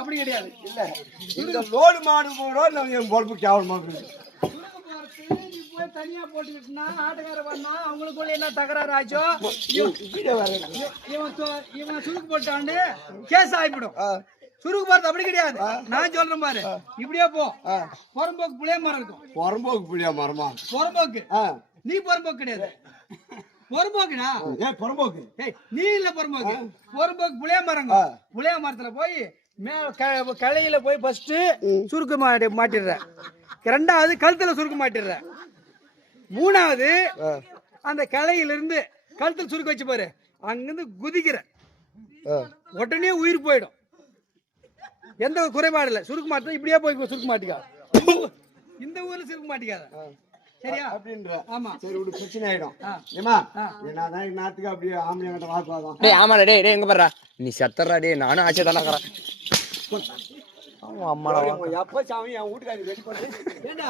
அப்படி கிடையாது. இல்ல இந்த லோடு மாடு போறோம் என் பொறுப்பு கேவலமா தனியா போட்டுக்கிட்டுனா ஆட்டக்கார பண்ணா அவங்களுக்குள்ள என்ன தகராறு ஆச்சோ இவன் சுருக்கு போட்டாண்டு கேஸ் ஆகிவிடும். சுருக்கு போறது அப்படி கிடையாது. நான் சொல்றேன் பாரு, இப்படியே போ. புறம்போக்கு புளிய மரம் இருக்கும். புறம்போக்கு புளிய மரமா? புறம்போக்கு. நீ புறம்போக்கு கிடையாது. புறம்போக்குனா புறம்போக்கு நீ இல்ல. புறம்போக்கு புறம்போக்கு புளிய மரங்க. புளிய மரத்துல போய் களையில போய் ஃபர்ஸ்ட் சுருக்கு மாட்டிடுற. ரெண்டாவது கழுத்துல சுருக்கு மாட்டிடுற. மூணாவது அந்த களையிலிருந்து கழுத்துல சுருக்கு வச்சு பாரு, அங்கிருந்து குதிக்கிற உடனே உயிர் போயிடும். எந்த குறைபாடு இல்லை. சுருக்கு மாட்ட இப்படியே போய் சுருக்கு மாட்டிக்காத. இந்த ஊர்ல சுருக்கு மாட்டிக்காத. சரியா? அப்படின்ற. ஆமா. சரி விடு, பிரச்சனை ஆயிடும். ஏமா என்னதான் நாட்டுக்கு அப்படியே ஆம்பளை கிட்ட வாக்குவாதம். டேய் ஆமாடா, டேய் டேய் எங்க பாறா நீ சத்தறடா. டேய் நானும் ஆச்சே தான கறேன். அம்மா எப்ப சாமி என் வீட்டுக்காரி ரெடி பண்ணு. ஏண்டா